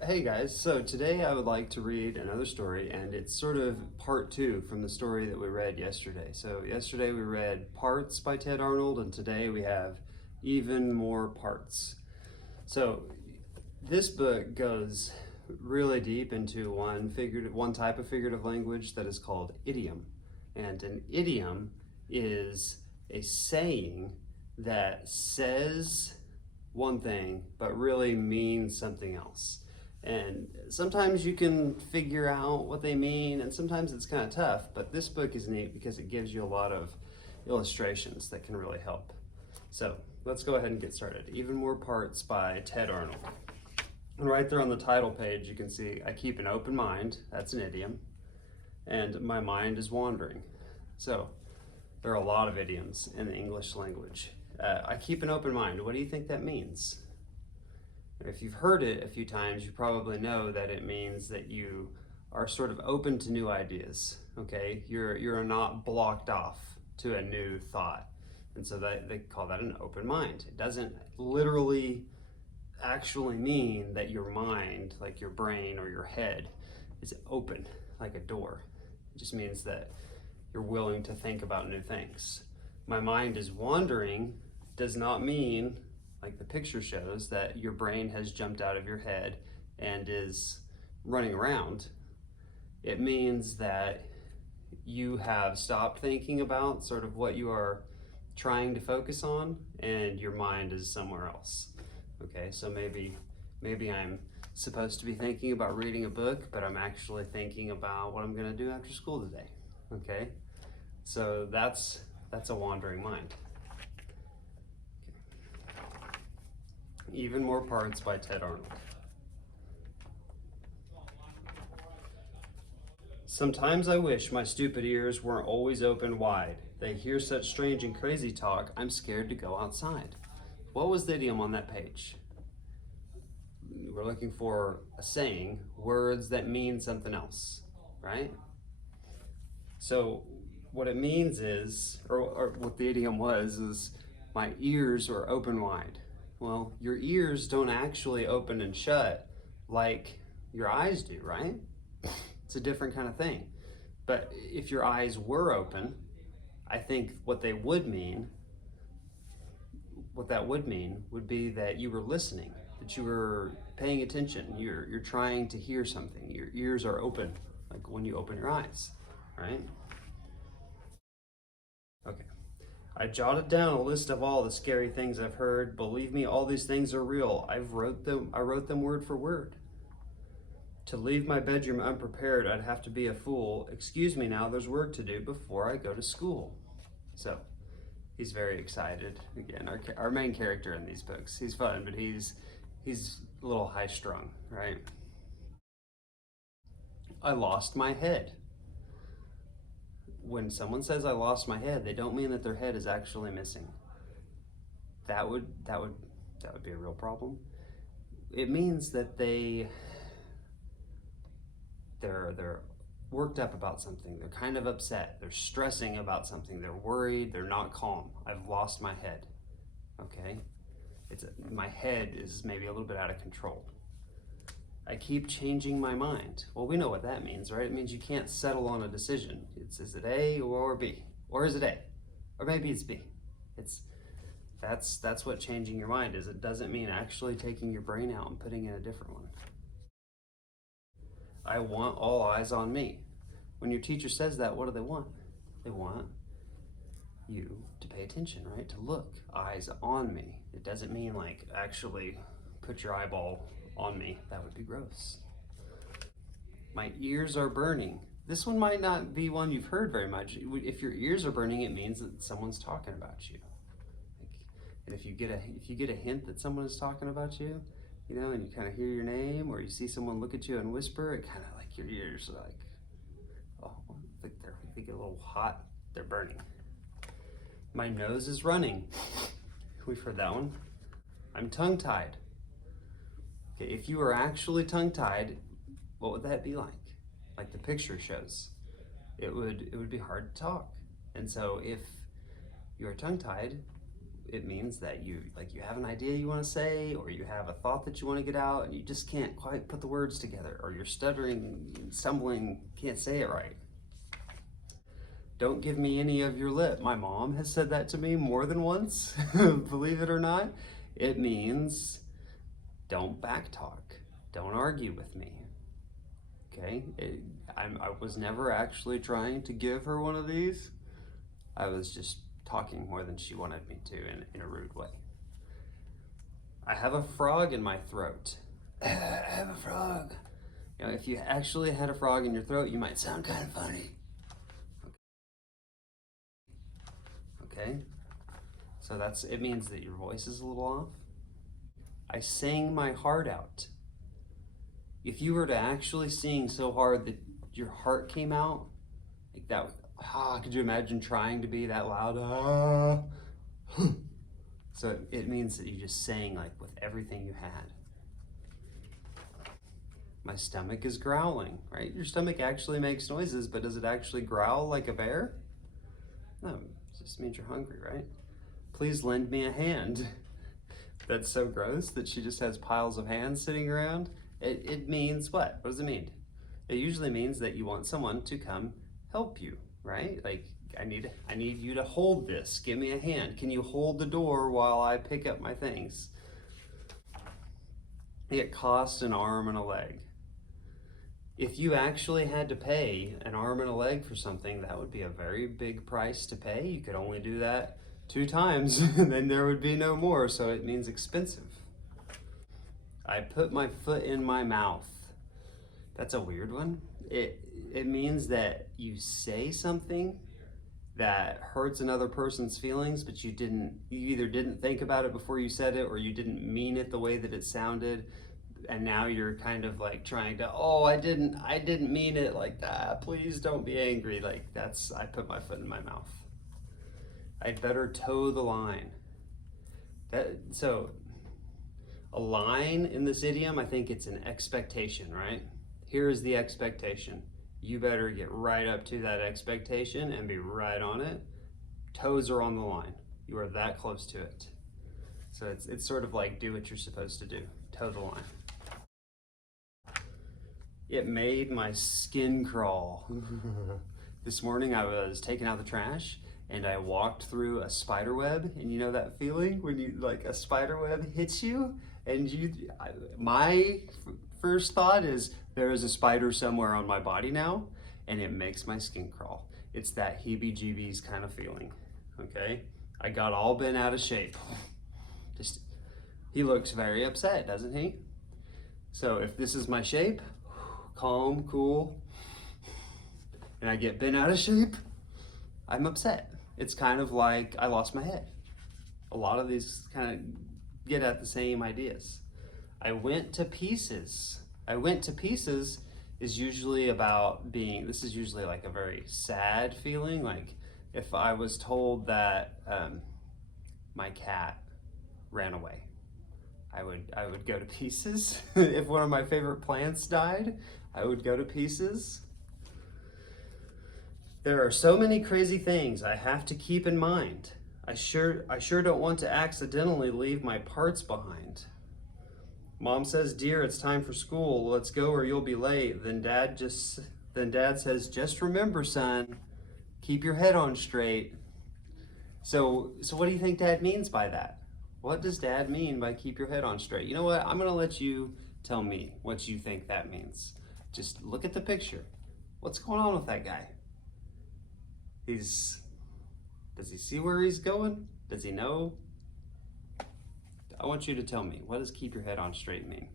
Hey guys, so today I would like to read another story, and it's sort of part two from the story that we read yesterday. So, yesterday we read Parts by Ted Arnold, and today we have Even More Parts. So, this book goes really deep into one type of figurative language that is called idiom. And an idiom is a saying that says one thing but really means something else. And sometimes you can figure out what they mean, and sometimes it's kind of tough. But this book is neat because it gives you a lot of illustrations that can really help. So let's go ahead and get started. Even More Parts by Ted Arnold. And right there on the title page, you can see I keep an open mind. That's an idiom. And my mind is wandering. So there are a lot of idioms in the English language. I keep an open mind. What do you think that means? If you've heard it a few times, you probably know that it means that you are sort of open to new ideas. Okay, you're not blocked off to a new thought, and so they call that an open mind. It doesn't literally actually mean that your mind, like your brain or your head, is open like a door. It just means that you're willing to think about new things. My mind is wandering does not mean, like the picture shows, that your brain has jumped out of your head and is running around. It means that you have stopped thinking about sort of what you are trying to focus on, and your mind is somewhere else. Okay, so maybe I'm supposed to be thinking about reading a book, but I'm actually thinking about what I'm going to do after school today. Okay, so that's a wandering mind. Even More Parts by Ted Arnold. Sometimes I wish my stupid ears weren't always open wide. They hear such strange and crazy talk, I'm scared to go outside. What was the idiom on that page? We're looking for a saying, words that mean something else, right? So what it means is, or what the idiom was, is my ears are open wide. Well, your ears don't actually open and shut like your eyes do, right? It's a different kind of thing. But if your eyes were open, I think what that would mean would be that you were listening, that you were paying attention, you're trying to hear something. Your ears are open, like when you open your eyes, right? Okay. I jotted down a list of all the scary things I've heard. Believe me, all these things are real. I wrote them word for word. To leave my bedroom unprepared, I'd have to be a fool. Excuse me now, there's work to do before I go to school. So, he's very excited. Again, our main character in these books. He's fun, but he's a little high strung, right? I lost my head. When someone says I lost my head, they don't mean that their head is actually missing. That would be a real problem. It means that they're worked up about something. They're kind of upset. They're stressing about something. They're worried. They're not calm. I've lost my head. Okay? My head is maybe a little bit out of control. I keep changing my mind. Well, we know what that means, right? It means you can't settle on a decision. Is it A or B? Or is it A? Or maybe it's B. That's what changing your mind is. It doesn't mean actually taking your brain out and putting in a different one. I want all eyes on me. When your teacher says that, what do they want? They want you to pay attention, right? To look, eyes on me. It doesn't mean like actually put your eyeball on me. That would be gross. My ears are burning. This one might not be one you've heard very much. If your ears are burning, it means that someone's talking about you. And if you get a hint that someone is talking about you, and you kind of hear your name, or you see someone look at you and whisper, it kind of like your ears are like, oh, they get a little hot. They're burning. My nose is running. We've heard that one. I'm tongue-tied. Okay, if you were actually tongue-tied, what would that be like? Like the picture shows. It would be hard to talk. And so if you are tongue-tied, it means that you have an idea you want to say, or you have a thought that you want to get out and you just can't quite put the words together, or you're stuttering, stumbling, can't say it right. Don't give me any of your lip. My mom has said that to me more than once, believe it or not. It means don't backtalk. Don't argue with me. Okay? I was never actually trying to give her one of these. I was just talking more than she wanted me to in a rude way. I have a frog in my throat. I have a frog. You know, if you actually had a frog in your throat, you might sound kind of funny. Okay? So it means that your voice is a little off. I sang my heart out. If you were to actually sing so hard that your heart came out, like that, could you imagine trying to be that loud? So it means that you just sang like with everything you had. My stomach is growling, right? Your stomach actually makes noises, but does it actually growl like a bear? No, it just means you're hungry, right? Please lend me a hand. That's so gross that she just has piles of hands sitting around. It means what? What does it mean? It usually means that you want someone to come help you, right? Like, I need you to hold this. Give me a hand. Can you hold the door while I pick up my things? It costs an arm and a leg. If you actually had to pay an arm and a leg for something, that would be a very big price to pay. You could only do that 2 times, and then there would be no more, so it means expensive. I put my foot in my mouth. That's a weird one. It means that you say something that hurts another person's feelings, but you either didn't think about it before you said it, or you didn't mean it the way that it sounded, and now you're kind of like trying to, I didn't mean it like that. Please don't be angry. Like I put my foot in my mouth. I'd better toe the line. So a line in this idiom, I think it's an expectation, right? Here's the expectation. You better get right up to that expectation and be right on it. Toes are on the line. You are that close to it. So it's sort of like do what you're supposed to do. Toe the line. It made my skin crawl. This morning I was taking out the trash and I walked through a spider web, and you know that feeling when a spider web hits you and my first thought is there is a spider somewhere on my body now, and it makes my skin crawl. It's that heebie-jeebies kind of feeling, okay? I got all bent out of shape. He looks very upset, doesn't he? So if this is my shape, calm, cool, and I get bent out of shape, I'm upset. It's kind of like I lost my head. A lot of these kind of get at the same ideas. I went to pieces. I went to pieces is usually about this is usually like a very sad feeling. Like if I was told that my cat ran away, I would go to pieces. If one of my favorite plants died, I would go to pieces. There are so many crazy things I have to keep in mind. I sure don't want to accidentally leave my parts behind. Mom says, "Dear, it's time for school. Let's go or you'll be late." Then Dad says, "Just remember, son, keep your head on straight." So what do you think Dad means by that? What does Dad mean by keep your head on straight? You know what? I'm going to let you tell me what you think that means. Just look at the picture. What's going on with that guy? Does he see where he's going? Does he know? I want you to tell me, what does keep your head on straight mean?